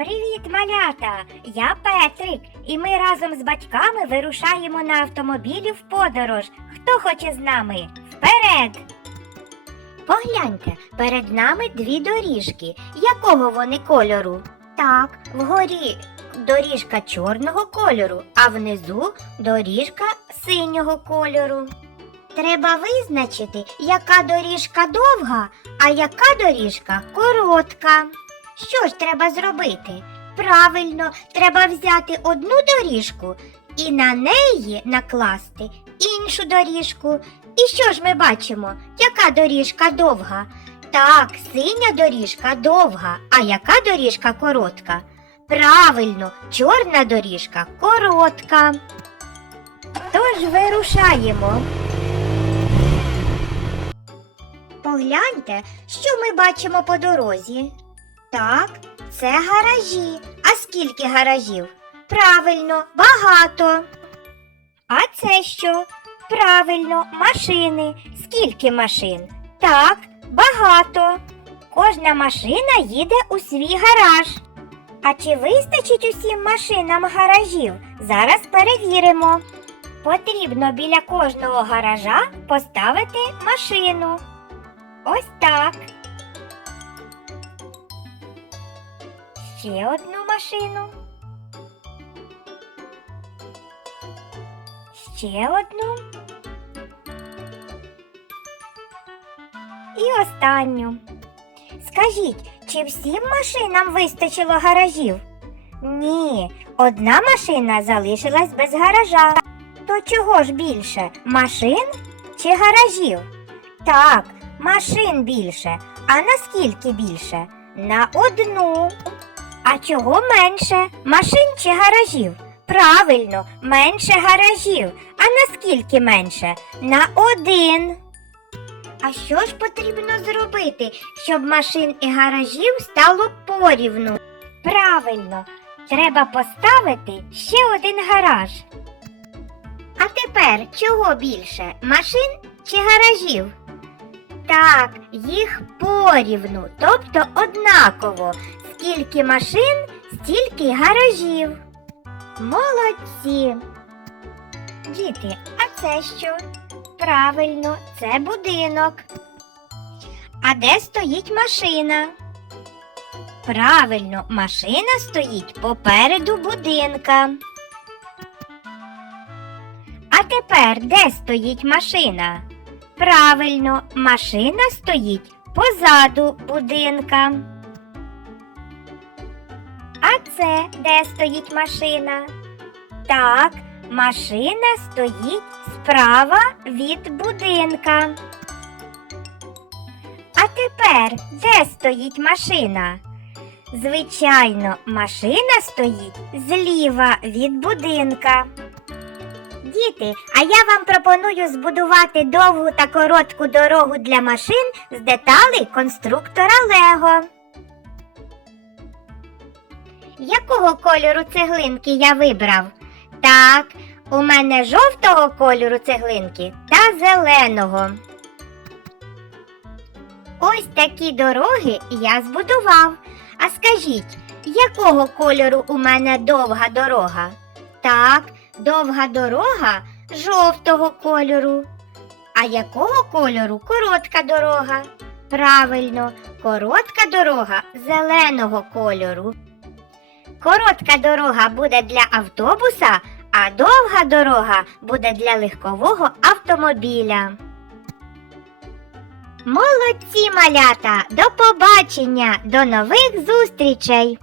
Привіт, малята! Я Петрик, і ми разом з батьками вирушаємо на автомобілі в подорож. Хто хоче з нами? Вперед! Погляньте, перед нами дві доріжки. Якого вони кольору? Так, вгорі доріжка чорного кольору, а внизу доріжка синього кольору. Треба визначити, яка доріжка довга, а яка доріжка коротка. Що ж треба зробити? Правильно, треба взяти одну доріжку і на неї накласти іншу доріжку. І що ж ми бачимо? Яка доріжка довга? Так, синя доріжка довга, а яка доріжка коротка? Правильно, чорна доріжка коротка. Тож вирушаємо. Погляньте, що ми бачимо по дорозі. Так, це гаражі. А скільки гаражів? Правильно, багато. А це що? Правильно, машини. Скільки машин? Так, багато. Кожна машина їде у свій гараж. А чи вистачить усім машинам гаражів? Зараз перевіримо. Потрібно біля кожного гаража поставити машину. Ось так. Ще одну машину. Ще одну. І останню. Скажіть, чи всім машинам вистачило гаражів? Ні, одна машина залишилась без гаража. То чого ж більше? Машин чи гаражів? Так, машин більше. А наскільки більше? На одну. А чого менше? Машин чи гаражів? Правильно, менше гаражів. А наскільки менше? На один. А що ж потрібно зробити, щоб машин і гаражів стало порівну? Правильно, треба поставити ще один гараж. А тепер чого більше? Машин чи гаражів? Так, їх порівну, тобто однаково. Скільки машин, стільки гаражів. Молодці. Діти, а це що? Правильно, це будинок. А де стоїть машина? Правильно, машина стоїть попереду будинка. А тепер де стоїть машина? Правильно, машина стоїть позаду будинка. Це де стоїть машина? Так, машина стоїть справа від будинка. А тепер де стоїть машина? Звичайно, машина стоїть зліва від будинка. Діти, а я вам пропоную збудувати довгу та коротку дорогу для машин з деталей конструктора Лего. Якого кольору цеглинки я вибрав? Так, у мене жовтого кольору цеглинки та зеленого. Ось такі дороги я збудував. А скажіть, якого кольору у мене довга дорога? Так, довга дорога жовтого кольору. А якого кольору коротка дорога? Правильно, коротка дорога зеленого кольору. Коротка дорога буде для автобуса, а довга дорога буде для легкового автомобіля. Молодці малята! До побачення! До нових зустрічей!